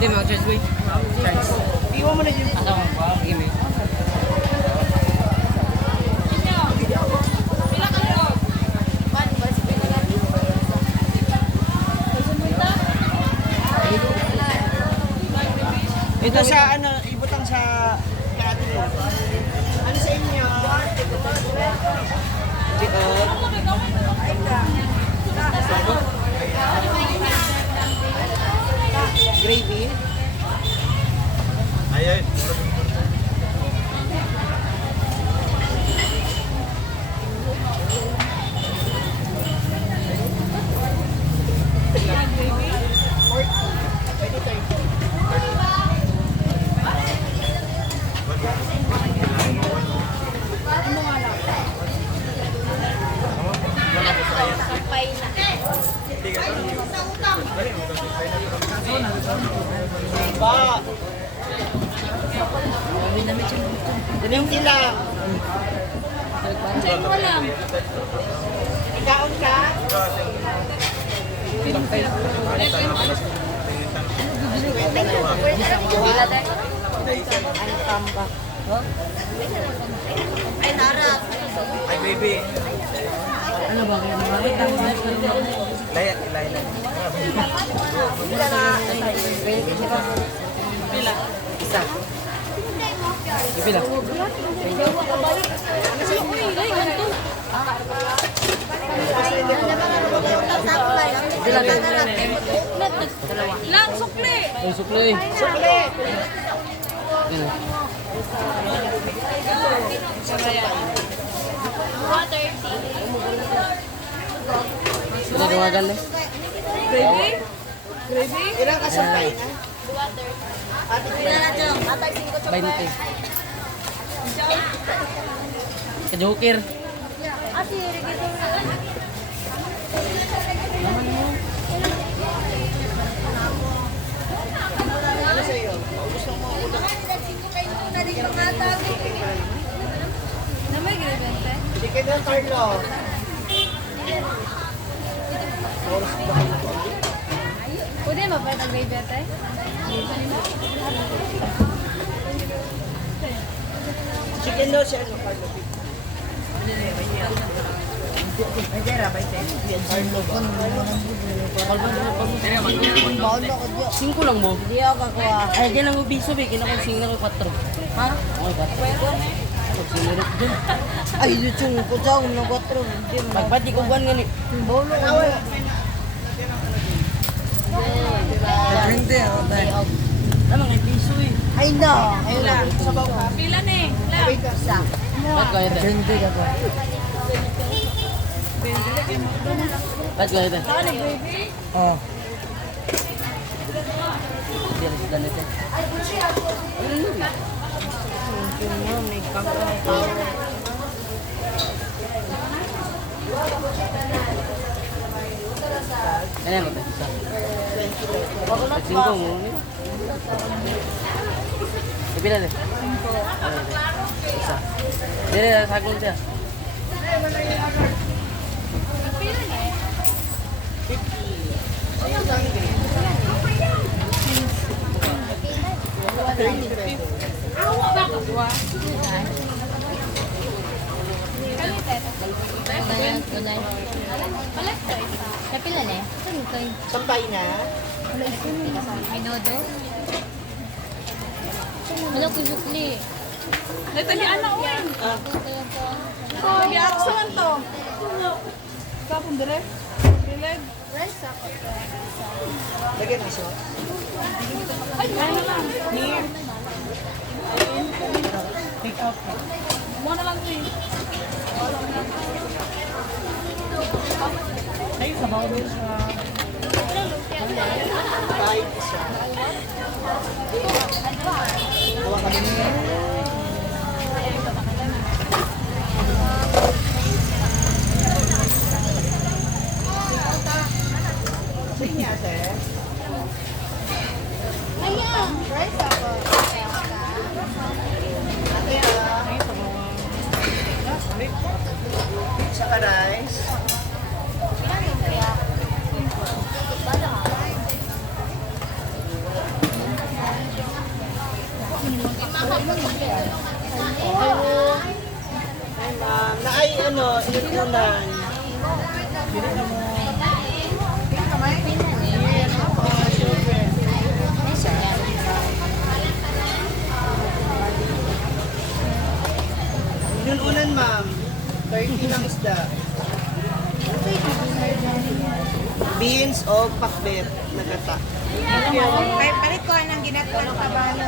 Hindi, mag-charge ko eh. Charge. Iwan mo na dyan. Asa mo ba? Sige, may. Ito sa ano, ibutang sa ate ko. Ano sa inyo? Gravy. Ayun. Ba. Ganyan lang. Check mo lang. Ikaon ka? Ay, harap. Ay, baby. Ano ba? Layak, layak. Pila. Isa. Ipila. Lang, sukli. Ay, sukli. Sukli. Yan. Ano tawagan na? Gravy? Gravy? Ilang kasampay na? 20. Ka-joker. Ano sa iyo? Gusto mo ulam? Na may gravy? Hindi kayo ng Carlo. Pwede mabait ang gravy ate? Chicken daw siya, ano, Carlo? Singko lang mo. Hindi ako kakuha. Ay, di lang mo biso, be. Kinakonsing na ko 4. Ha? Okay, 4. Sinurot dun. Ay, yung ko daw, na 4. Pagpati ko buwan gani. Bolo ka. Hindi, Ano nga, biso eh. ay na. Ayun na. Sabaw ka. Pila na eh. Lang. Wait ka. Sa. Ba't kaya ito? Hindi ka ba? Ba't kaya ito? Saan ang gravy? Oh. Hindi rin sila nito. Ano yan ba? Isa. Singko mo. Ipila na. Isa. Dire, sagol siya. Kapila na eh. Sampay na. Minodo? Ano ko sukli? Natalian na uwin. Oh, i-akso man to. Kapon dire? Pilag? Rice ako. Lagyan ng sauce. Ay, ano lang. Here. Take out ka. Mo na lang to eh. Ay, sabaw din siya. Kahit isa. Gawa ka din. Sige ate. Ayan. Rice ako. Ate sa rice. Ay, ma'am. Na ay, ano, inutunan. Inutunan, ma'am. 30 ng isda. Beans o pakbet na gata. Palit ko ng ginatang kabalo.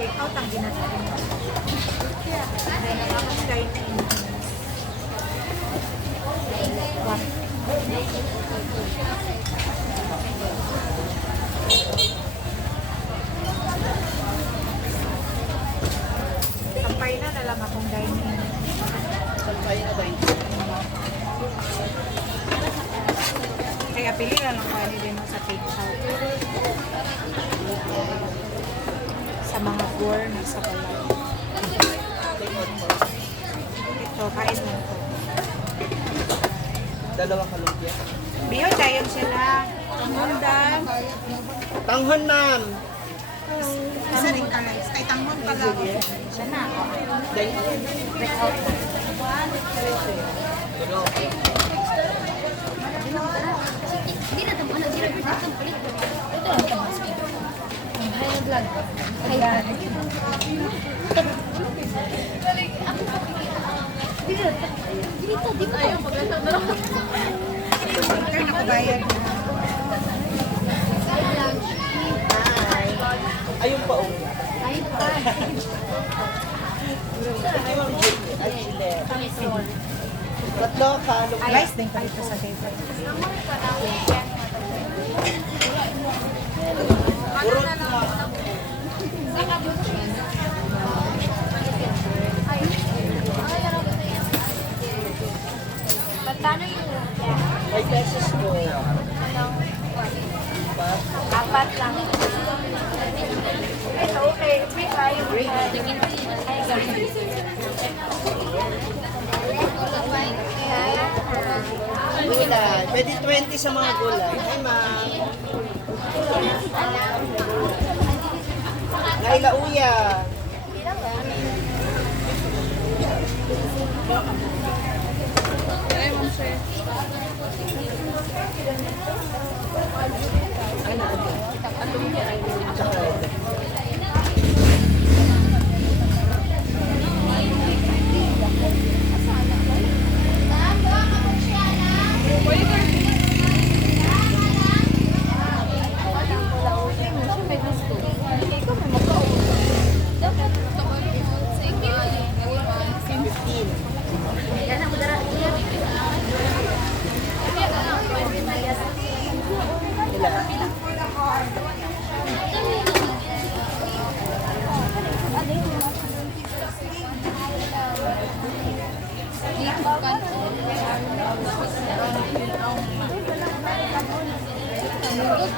Take out ang ginatang. Sampay na nalang akong dining. Sampay na ba yun? Kaya pili na lang kung ano din mo sa take out. Sa mga gore na sa balay. Ito, kain mo ito. Dalawa kalumpia. Biyo, dayon sila. Tanghon. Tanghon, ma'am. Isa rin kalay. Ay, tanghon pala. Siya na. Hindi na tamo, nag-reverse itong kulit. Ito lang ito, mas kaya. Hay na vlog. Hay na. Ako pa dito. Dito, dito. Ayaw, pagkasang na lang. Kaya nakabayad. Ayun pa, oh. Ay, pa. Ay, chile. Tatlo kalumpia. Rice din pa ito sa table. Urot na. Magkano yung 5 pesos po. apat lang? Ito, okay. May kayo. Gulay. Pwede 20 sa mga gulay. Ay, ma'am. Naila uya. Ay, ma'am sir.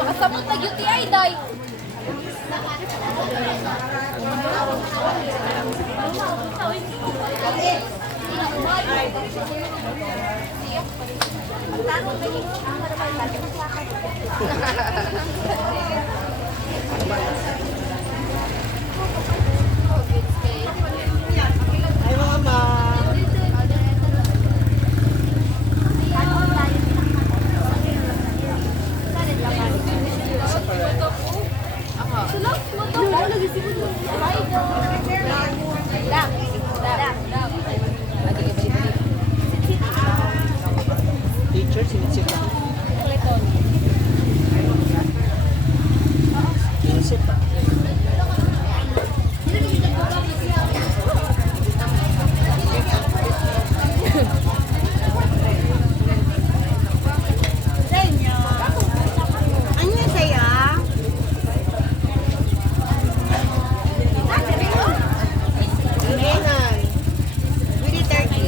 Makasamot na UTI, day. Ay, mga ma'am. Sulok mo to. Lagi si Budo. Teacher, sinisip ka. 15 pa. Ano saya? Menan. Really 30.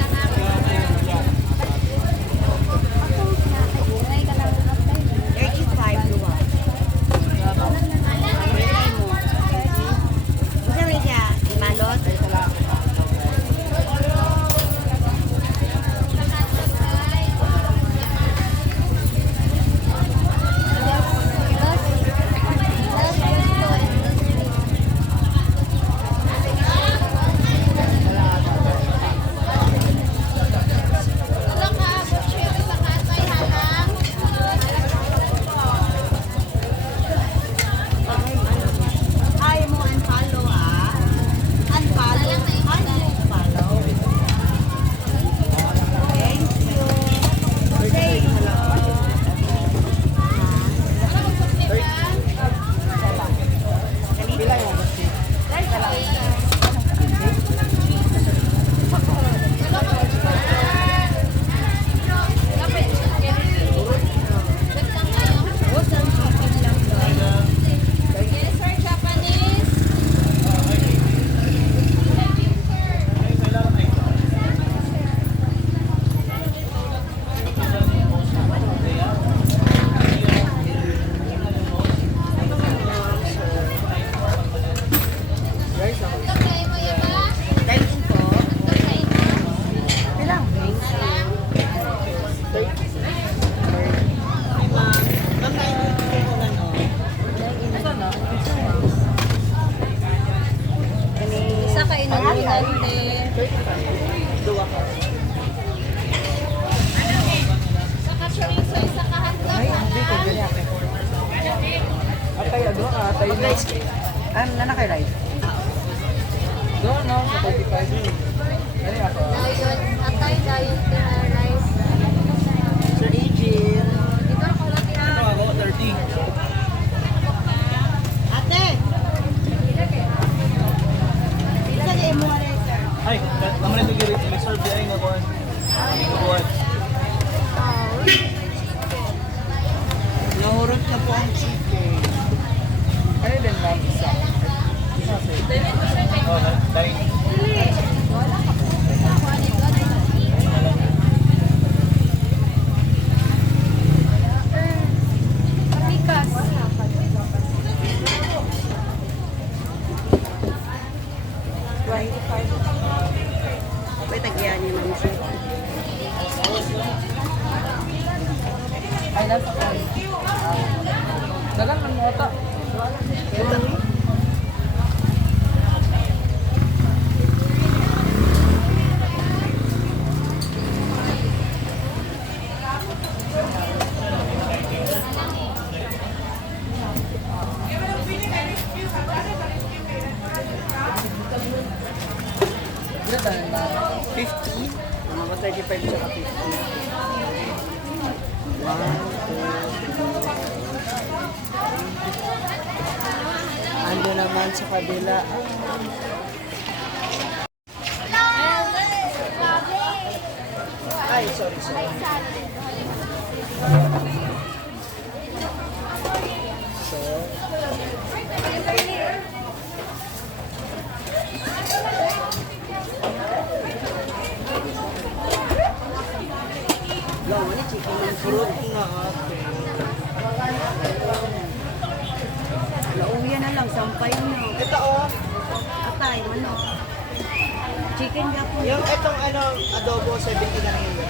Rice kayo. Ano na naka-rice? Doon, no? Sa 35 yun. Ano ako? Dayon, atay, dayon, rice. Sir Agil. Dito ako lang Ano ako? 30. Ate! Isa na mo na sir. Ay, naman ito reserve din na kuhan. Kuhan. Nahurot na po ang chicken. Ano din ma'am? Isa. Isa sir. Oh, dahil. Pikas. May tagyan niyo lang siya. Ay, nasa ko. Dagan man mo ata. Ito dahil na 50. Mga 35 siya ka 50. Ando naman sa kabila. Ay, sorry. Lang, ano chicken ng purot nga ate. Nauwi na lang, sampay mo. Ito oh. Atay, ano? Chicken gapo. Yung itong ano, adobo 70 lang yun.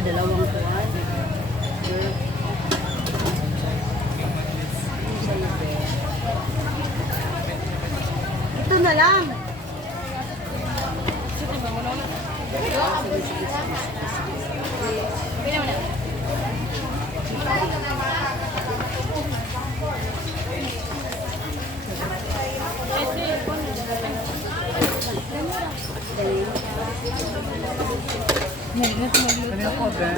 Dalawang kuwan. Ito na lang. Ano ako, Ben?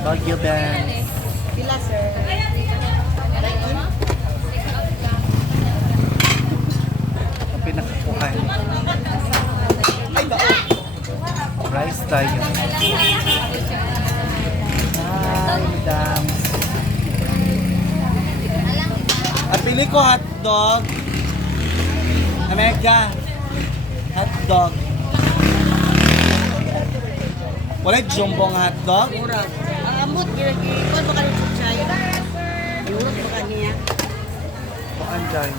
Love you, Ben. Pila sir. Ang pinakakuhan. Ay, ba? Rice tayo. Ay, dams. At pili ko hotdog. Amega. Hotdog. Wala jumbong hotdog. Murag. Amot, ginagikuan pa kayo sa chay. Yurot pa kaniya. Anday.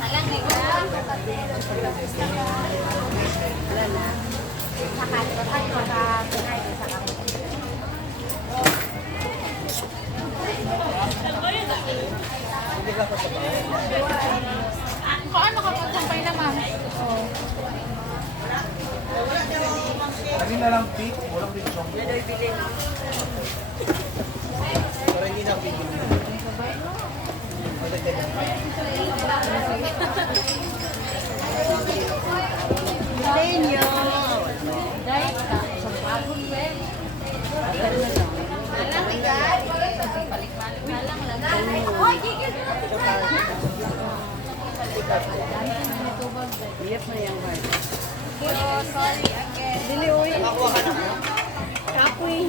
Paano kapag sampay naman? Lagi na lang pig. Walang pig jumbong. Para hindi na pig. Tenyo. Iyap na yung heart. Dili, uy. Kapoy.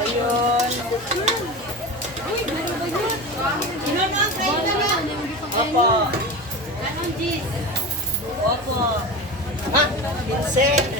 Ayun. Opo. Anong G's? Opo. Ha? Vincent.